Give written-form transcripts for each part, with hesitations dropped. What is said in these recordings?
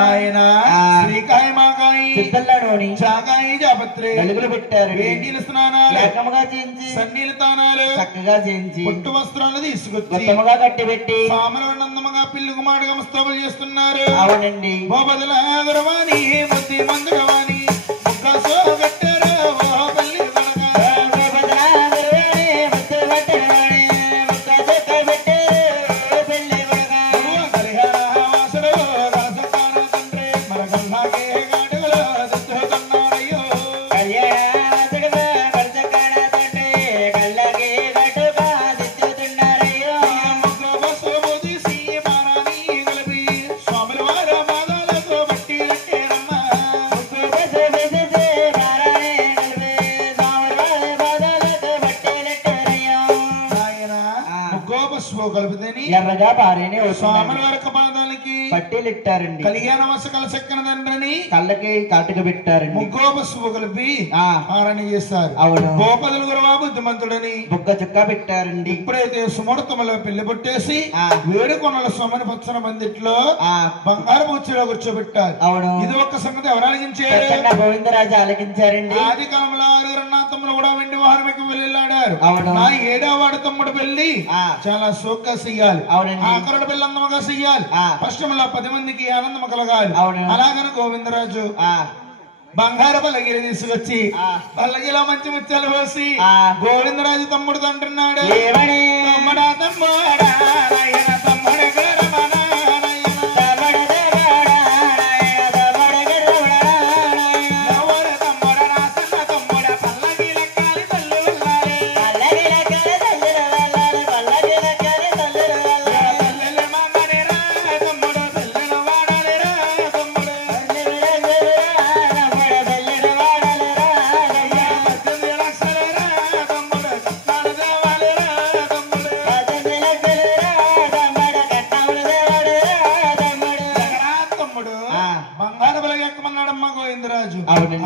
నాయన శ్రీకాయ మాకాయ సిద్ధల్లాడోని చాకాయ జాపత్రి వెలుగులు పెట్టారు వేడిల స్నానాలు ఏకముగా చేయించి సన్నీల తానాలు చక్కగా చేయించి పుట్టు వస్త్రాలు తీసుకొచ్చి గొప్పముగా కట్టి పెట్టి సామరనందముగా పిల్లుకు మాటగా ముస్తాబులు చేస్తున్నారు అవునండి బొబదల గరవాణి బుద్ధి మందురవాణి ముక్కసో గట్టారు ఓ పల్లి ఎర్రగా పారేనే స్వాముల వరకు పాదాలకి పట్టేలిట్టారండి కళ్యాణ వసకల చక్కన తండ్రిని కళ్ళకి కాటుక పెట్టారండి ముగ్గో పసుపు కలిపి ఆరణ చేస్తారు అవును గోపదులు గురవా బుద్ధిమంతుడని బుగ్గ చుక్క పెట్టారండి ఇప్పుడైతే సుముహూర్తములో పెళ్లి పుట్టేసి వేడుకొనల సొమ్మని పచ్చన బందిట్లో బంగారు బూచిలో కూర్చోబెట్టారు అవును ఇది ఒక్క సంగతి ఎవరు అలిగించారు గోవిందరాజు ఆలకించారండి ఆది కాలంలో ఆరుగురన్నా తమ్ముడు కూడా వెండి వాహనకి వెళ్ళాడారు అవును నా 7వ వాడు తమ్ముడు పెళ్లి చాలా సోగ్గా చెయ్యాలి అవునండి ఆఖరుడు పెళ్లి అందముగా చెయ్యాలి పశ్చిమలో 10 మందికి ఆనందం కలగాలి అవును అలాగని గోవిందరాజు బంగారు పల్లగిరి తీసుకొచ్చి పల్లగిలో మంచి ముత్యాలు పోసి గోవిందరాజు తమ్ముడు అంటున్నాడు తమ్ముడా తమ్ముడా తమ్ముడు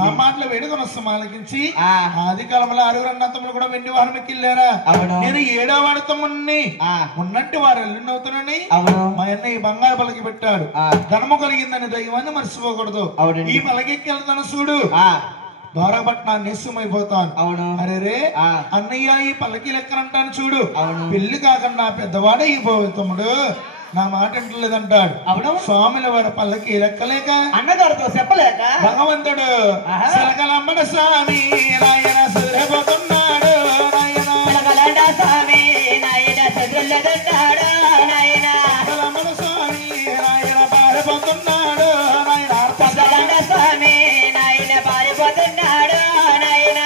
ఆ మాటలు వేడుకొని వస్తాం ఆలకించి ఆది కాలంలో ఆరుగురు అన్నతమ్ములు కూడా వెండి వాహనకి వెళ్ళారా నేను 7వ వాడు తమ్ముడిని ఉన్నట్టు వారు ఎల్లుండవుతానని మా అన్న ఈ బంగారు పలకి పెట్టాడు ధనము కలిగిందని దైవాన్ని మర్చిపోకూడదు ఈ పలకెక్కి వెళ్తాను చూడు ద్వారపట్నాన్ని నిస్సమైపోతాను అరే రే అన్నయ్య ఈ పల్లకి లెక్కనంటాను చూడు పెళ్లి కాకుండా పెద్దవాడే ఈ తమ్ముడు నా మాట అంటలేదంటాడు స్వాముల వారి పల్లకి లెక్కలేక అన్నగారితో చెప్పలేక భగవంతుడు సలకలమ్మడ స్వామి నాయన సరిపోతున్నాడు నాయన స్వామి నాయన చదువులదంటాడు నాయన స్వామి నాయన పారిపోతున్నాడు నాయన స్వామి నాయన పారిపోతున్నాడు నాయన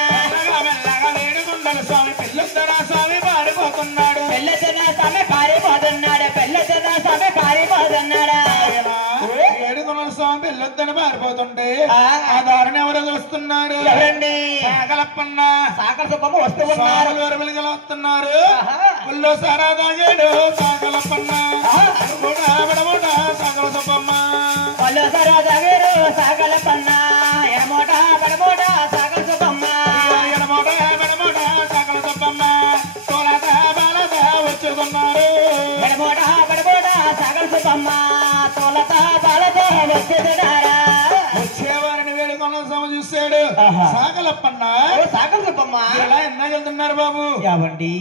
వేడుకుండల స్వామి పెళ్ళొద్దనా స్వామి పారిపోతున్నాడు పెళ్ళొద్దనా స్వామి పారిపోతున్నాడు పెళ్ళొద్దనా స్వామి పారిపోతున్నాడా ఏడుకొండల స్వామి పెళ్ళొద్దని పారిపోతుంటే ఆ దారిని ఎవరు వస్తున్నారు ఎవరండి సాకలప్పన్న సాకల సుబ్బమ్మ వస్తూ ఉన్నారు వెలుగల వస్తున్నారు పుల్లో సారా తాగాడు సాకలప్పన్న సాకల సుబ్బమ్మ పుల్లో సారా తాగాడు సాకలప్పన్న ఎడమోట పడమోట సాకల సుబ్బమ్మ ఎడమోట పడమోట సాకల సుబ్బమ్మ తోలత బాలత వచ్చుతున్నారు ఎడమోట పడమోట సాకల సుబ్బమ్మ తోలత బాలత వచ్చేదారా వచ్చేవారిని వేడుకొండల స్వామి చూశాడు సాకలప్పన్న సాకల సుబ్బమ్మ ఎలా ఎన్నాళ్ళు వెళ్తున్నారు బాబు ఏమండి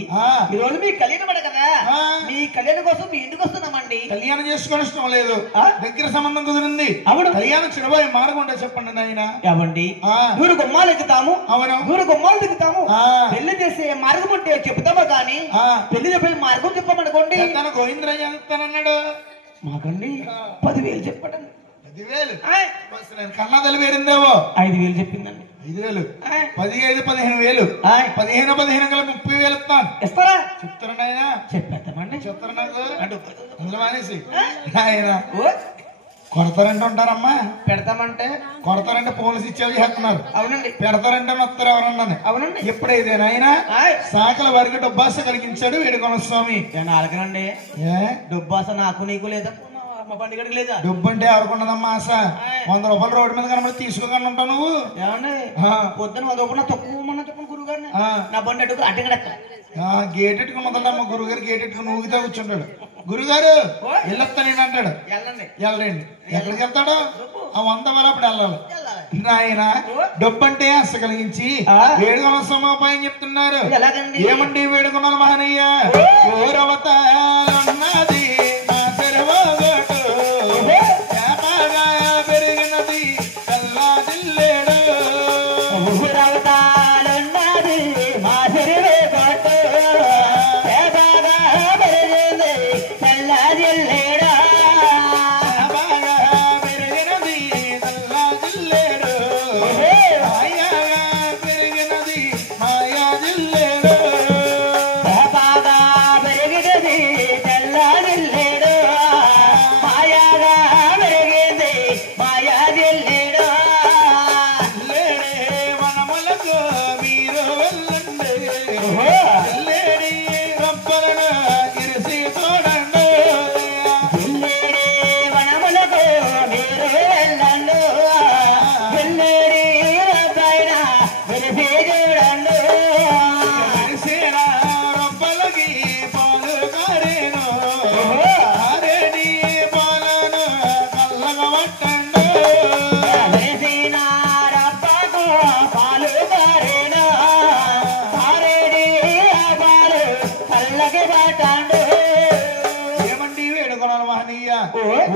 ఈ రోజు మీ కళ్యాణం పడ కదా మీ కళ్యాణం కోసం మీ ఇంటికి వస్తున్నామండి కళ్యాణం చేసుకోవడం ఇష్టం లేదు దగ్గర సంబంధం కుదిరింది అవును కళ్యాణం చిరబాయి మార్గం ఉంటే చెప్పండి నాయన ఏమండి 100 గుమ్మాలు ఎక్కుతాము అవును 100 గుమ్మాలు దిగుతాము పెళ్లి చేసే మార్గం ఉంటే చెప్తామా కానీ పెళ్లి చెప్పే మార్గం చెప్పమనుకోండి తన గోవిందరాజు చెప్తానన్నాడు మాకండి 10,000 చెప్పండి 10,000 కన్నా తెలివేరిందేవో 5,000 చెప్పిందండి 5,000 15 15,000 15 కలిపి 30,000 ఇస్తారా చెప్తారా నాయన చెప్పేస్తామండి చెప్తారా నాకు అందులో మానేసి నాయన కొడతారంటే ఉంటారమ్మా పెడతామంటే కొడతారంటే పోలీసు ఇచ్చేవి చేస్తున్నారు అవునండి పెడతారంటే వస్తారు ఎవరన్నా అవునండి ఎప్పుడైతే నాయన సాకల వారికి డొబ్బాస కలిగించాడు వేడుకొండల స్వామి అలాగనండి డొబ్బాస నాకు నీకు లేదా మా పండుగడికి లేదా డబ్బు అంటే ఎవరికొన్నదమ్మా ఆశ 100 రూపాయలు రోడ్డు మీద కనబడి తీసుకోకుండా ఉంటావు నువ్వు ఏమండి పొద్దున 100 రూపాయలు తక్కువ మన చెప్పండి గురువు గారిని నా బండి అడ్డుకు అడ్డగడక్క గేట్ ఎట్టుకున్నదమ్మా గురువు గారు గేట్ ఎట్టుకుని ఊగితే కూర్చుంటాడు గురుగారు వెళ్ళొస్తాను అంటాడు. వెళ్ళండి. ఎక్కడికి వెళ్తాడు? ఆ 100 వేల అప్పుడు వెళ్ళాలి. నాయన డబ్బు అంటే ఆశ కలిగించి వేడుకొన సమోపాయం చెప్తున్నారు. ఏమండి వేడుకొనాలి మహనయ్య? ఓరవతాన్నది నా చెరువగట్టు పెరిగినది కల్లా జిల్లేడు. ఊరవతాన్నది మా చెరువగట్టు పెరిగింది కల్లా జిల్లేడు.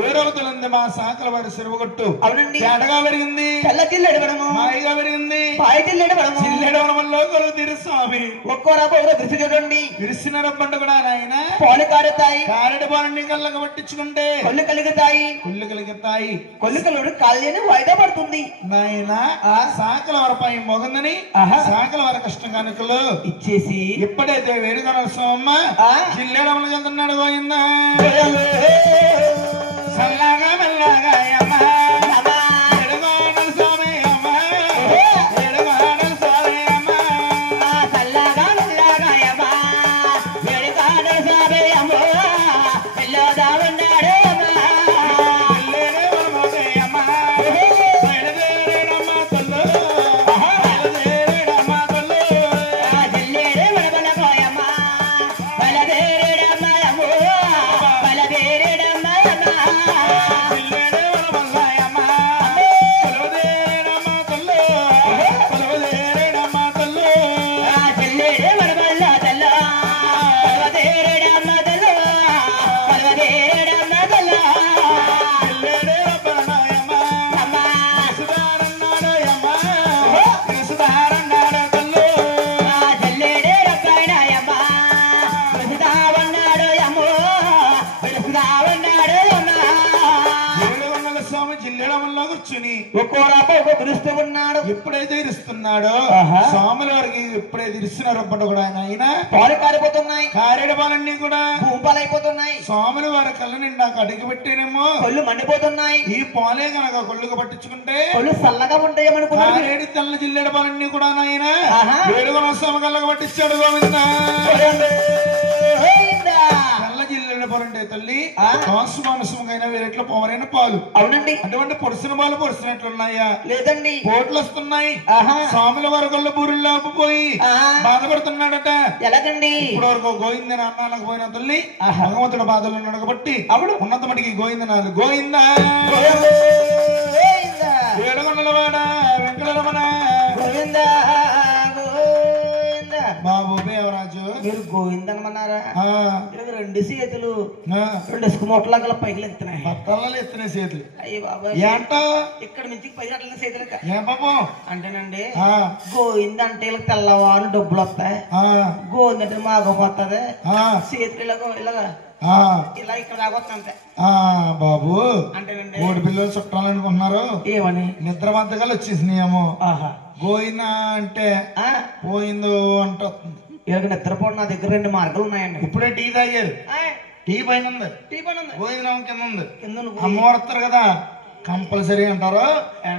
ఊరవతలుంది మా సాకల వారి చెరువుగట్టు. అవునండి. ఎడగా పెరిగింది, తెల్లజిల్లెడవడము, మాయిగా పెరిగింది, పాయటిల్లెడవడము, చిల్లెడవడం వల్ల కొలు తీరు స్వామి. ఒక్కోరా పౌర దిశ చూడండి. విరిసిన రబ్బండు కూడా నాయన పాలు కారుతాయి, కారెడు పాలన్నీ కళ్ళకు పట్టించుకుంటే కొల్లు కలుగుతాయి, కుళ్ళు కలిగితాయి. కొల్లుకలుడు కాళ్ళని వాయిదా పడుతుంది. నాయన సాకల వరపై మొగందని సాకల వర కష్టం కనుకలు ఇచ్చేసి ఎప్పుడైతే వేడుకొన సోమ్మ చిల్లెడవలు చెందున్నాడు పోయిందా సల్లాగా మెల్లగా అమ్మ ఉన్నాడు. ఎప్పుడైతే ఇరుస్తున్నాడో స్వాముల వారికి ఎప్పుడైతే ఇరుస్తున్నారు కూడా ఆయన పాలు కారిపోతున్నాయి, కారెడు పాలన్నీ కూడా భూపాలైపోతున్నాయి. స్వాముల వారి కళ్ళ నిండా అడిగి పెట్టేనేమో కొళ్ళు మండిపోతున్నాయి. ఈ పాలే కనుక కొళ్ళుకు పట్టించుకుంటే కొళ్ళు చల్లగా ఉంటాయేమనుకున్నాడు. కారేడు తెల్ల జిల్లెడు పాలన్నీ కూడా ఆయన వేడుకొని వస్తాము కళ్ళకు పట్టించాడు గోవింద. తెల్ల జిల్లెడు పాలంటే తల్లి మాంసమైనా వేరేట్లో పోవరైన పాలు. అవునండి. అటువంటి పొడిసిన పాలు పొడిసినట్లున్నాయా? లేదండి. పోట్లు వస్తున్నాయి. స్వాముల వరకల్లో బూరులు లేకపోయి బాధపడుతున్నాడట. ఎలాగండి? ఇప్పుడు వరకు గోవిందని అన్నాలకు పోయిన తల్లి భగవంతుడు బాధలు ఉన్నాడు కాబట్టి అప్పుడు ఉన్నత మటుకి గోవిందనాలు గోవింద ఏడుగొండలవాడ వెంకటరమణ గోవింద బాబు పేవరాజు. మీరు గోవిందనమన్నారా? 2 చేతులు 2 ఇసుకమూటలా గల పైకి ఎత్తున్నాయి. పక్కలలో ఎత్తిన చేతులు. అయ్యి బాబా ఏంటో ఇక్కడ నుంచి 10 గంటల చేతులు ఏం పాపం అంటేనండి. గోవింద అంటే తెల్లవారు డబ్బులు వస్తాయి. గోవింద అంటే మాగపోతుంది. చేతులు ఇలాగా ఇలా ఇక్కడ రాగొస్తా బాబు. అంటేనండి కోడి పిల్లలు చుట్టాలనుకుంటున్నారు. ఏమని నిద్ర బద్దకాలు వచ్చేసినాయేమో. గోయిందా అంటే పోయిందో అంటుంది. ఇలాగ నిద్రపోవడం నా దగ్గర 2 మార్గాలు ఉన్నాయండి. ఇప్పుడే టీ తాగారు. టీ పైన ఉంది, గోయిందా కింద ఉంది. అమ్మవారు వస్తారు కదా కంపల్సరీ అంటారు.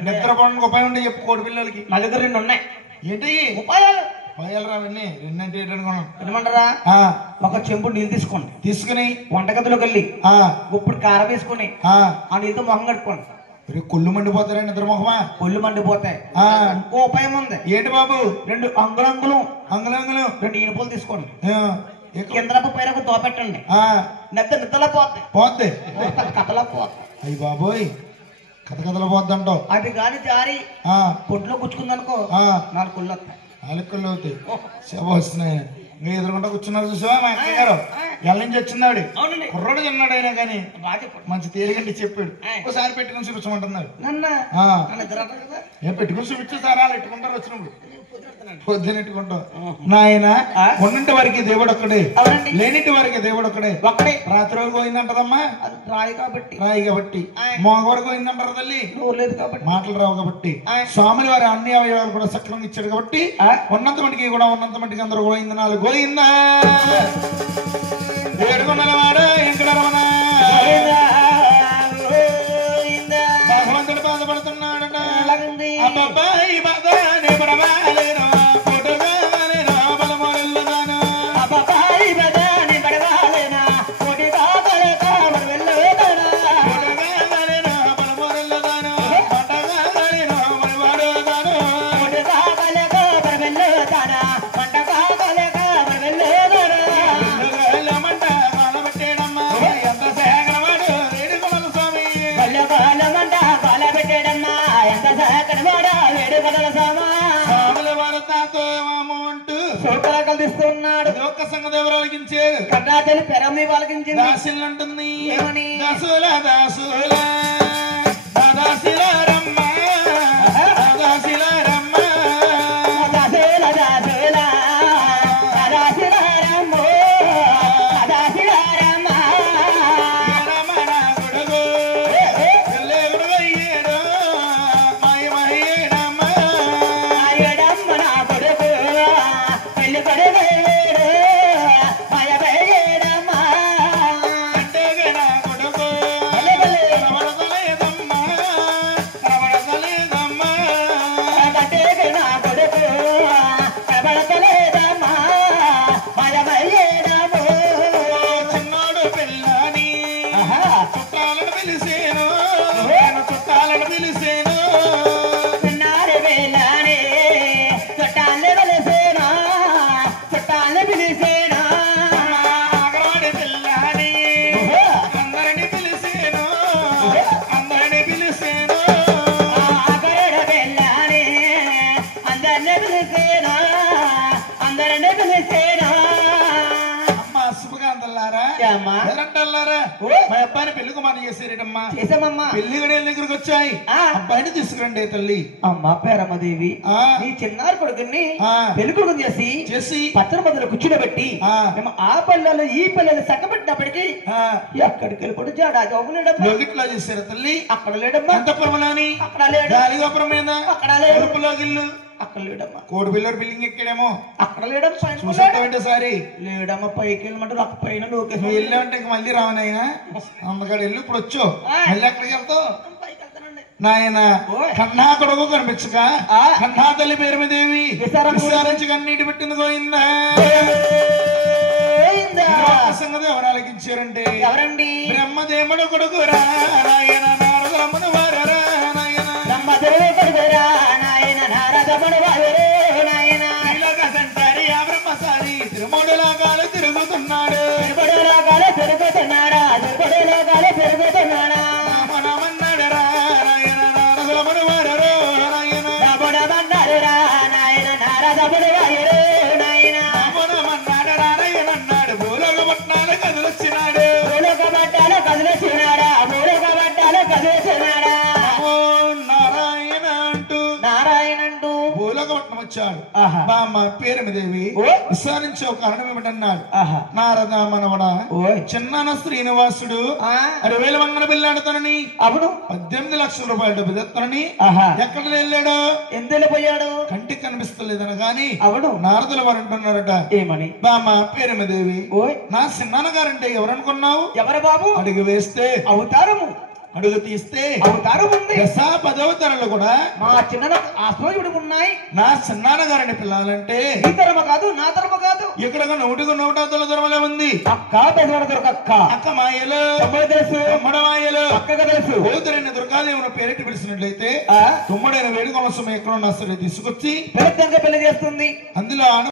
నిద్రపోవడానికి ఉపాయం ఉంటే చెప్పు కోడి పిల్లలకి. నా దగ్గర 2 ఉన్నాయి. ఏంటి ఉపాయాలు? ఉపాయాలు రావన్నీ 2 అంటే ఏంటనుకున్నాను. ఏమంటారా? ఒక చెంబు నీళ్ళు తీసుకోండి. తీసుకుని వంటగదిలోకి వెళ్ళి ఇప్పుడు కారం వేసుకుని ఆ నీళ్ళతో మొహం కట్టుకోండి. కొళ్ళు మండిపోతారా? నిద్ర మొహమా? కొళ్ళు మండిపోతాయి. ఇంకో ఉపాయం ఉంది. ఏంటి బాబు? 2 అంగుళంగులు 2 ఇనుపులు తీసుకోండి. కిందపు పైరకు దోపెట్టండి నిద్రలో పోద్ది కథలో పోద్ది. అయ్యి బాబోయ్ కథలో పోద్దంటావు. అది కాని జారి పొట్లో గుచ్చుకుందనుకో 4 కుళ్ళు వస్తాయి. 4 కుళ్ళు అవుతాయి. శవ వస్తున్నాయి. ఇంకా ఎదురుకుంటా కూర్చున్నారు చూసావా మా అక్కయ్య గారు ఎల్ల నుంచి వచ్చిందాడు కుర్రోడు తిన్నాడు అయినా కానీ మంచి తేలిగండి చెప్పాడు. ఒకసారి పెట్టుకుని చూపించమంటున్నాడు. ఏం పెట్టుకుని చూపించేసారా అలా ఎట్టుకుంటారు వచ్చినప్పుడు పొద్దున ఎట్టుకుంటాం. నాయన ఉన్నంటి వారికి దేవుడు ఒక్కడే లేనింటి వారికి దేవుడు ఒక్కడే. రాత్రి వరకు పోయిందంటదమ్మా రాయి కాబట్టి మోగ వరకు పోయిందంటారు తల్లి మాటలు రావు కాబట్టి స్వాములు వారి అన్ని అవయవాలు కూడా సక్రమంగా ఇచ్చాడు కాబట్టి ఉన్నంత మటుకి కూడా ఉన్నంత మటుకి అందరూ పోయింది 4 పోయిందా 7 నెలవాడ ఇక్కడ భగవంతుడు బాధపడుతున్నాడట. అబ్బాయి బాధ కర్ణాటక పెరమి వాళ్ళకి దాసులు ఉంటుంది. దాసుల దాసుల దాసుల రమ్మ దాసుల రమ్మ దాసుల దాసుల దాసుల రమ్మ దాసుల రమ్మ రమణ గుడుగు ఎల్లే గుడుగయ్యేడు మాయ మహేడమ్మ ఆయడమ్మ నా గుడుగు పెళ్లి కడుగు మా అబ్బాయిని పెళ్లి కుమారు చేసేరేటమ్మా చేసామమ్మా. పెళ్లి గడియల దగ్గరకు వచ్చాయి. అబ్బాయిని తీసుకురండి తల్లి. అమ్మా పేరమ్మదేవి నీ చిన్నారు కొడుకుని పెళ్లి కొడుకుని చేసి పచ్చని బదులు కూర్చుని మేము ఆ పల్లెలు ఈ పల్లెలు చక్కబెట్టినప్పటికీ ఎక్కడికి వెళ్ళిపోయి జాడా జోగులేడమ్మా చేశారు తల్లి. అక్కడ లేడమ్మా అంతపురంలోని అక్కడ లేడు గాలిగోపురం మీద అక్కడ లేడు గిల్లు అక్కడ లేడమ్మా. కోడి పిల్లలు బిల్డింగ్ ఎక్కాడేమో అక్కడ లేడమ్మా. సారి లేడమ్మా పైకి వెళ్ళమంటే నాకు పైన నువ్వు వెళ్ళామంటే మళ్ళీ రావనైనా అమ్మగాడు వెళ్ళి ఇప్పుడు వచ్చో మళ్ళీ ఎక్కడికి వెళ్తావు నాయన. కన్నా కొడుకు కనిపించక కన్నా తల్లి పేరు మీదేవి విచారించి కన్నీటి పెట్టింది గోయిందా. సంగతి ఎవరు ఆలకించారంటే ఎవరండి బ్రహ్మదేవుడు కొడుకు రా నాయన నారదమ్మను వారరా నాయన బ్రహ్మదేవుడు కొడుకు రా నాయన నారదమ్మను వారరే నాయన సంచారి ఆ బ్రహ్మసారి తిరుమూడులాగాలు తిరుగుతున్నాడు తిరుమూడులాగాలు తిరుగుతున్నాడా తిరుమూడులాగాలు తిరుగుతున్నాడా రామనామన్నాడు రా నాయన నారదమ్మను వారరు నాయన రామనామన్నాడు రా నాయన నారదమ్మను వారరు నాయన రామనామన్నాడు రా నాయన అన్నాడు భూలోకపట్నాలు కదిలొచ్చినాడు భూలోకపట్నాలు కదిలొచ్చినాడా భూలోకపట్నాలు కదిలొచ్చినాడా భూలోకపట్నం వచ్చాడు. బామ్మ పేరుమిదేవి విచారించి ఒక కారణం ఏమిటన్నాడు. నారద మనవడా చిన్న శ్రీనివాసుడు 60,000 వంగన బిల్లాడుతానని అప్పుడు 18 లక్షల రూపాయలు డబ్బు తెస్తానని ఎక్కడ వెళ్ళాడు ఎందుకు పోయాడు కంటికి కనిపిస్తలేదని గాని అవును నారదుల వారు అంటున్నారట. ఏమని బామ్మ పేరుమిదేవి నా చిన్నాన్నగారంటే ఎవరనుకున్నావు ఎవరు బాబు అడిగి వేస్తే అవతారము అడుగు తీస్తే అవతారం ఉంది. 10వ తరంలో కూడా మా చిన్న ఆశ్రయుడు ఉన్నాయి. నా చిన్నాన్నగారిని పిల్లాలంటే ఈ తరమ కాదు నా తరమ కాదు ఇక్కడ 100 తరమలే ఉంది. అక్క దొరకక్క అక్క మాయలు తమ్ముడు తెలుసు తమ్ముడు మాయలు అక్కగా తెలుసు కూతురైన దుర్గాదేవుని పేరెట్టి పిలిచినట్లయితే తమ్ముడైన వేడుకొల సమయం ఎక్కడ ఉన్న తీసుకొచ్చి పెళ్లి చేస్తుంది. అందులో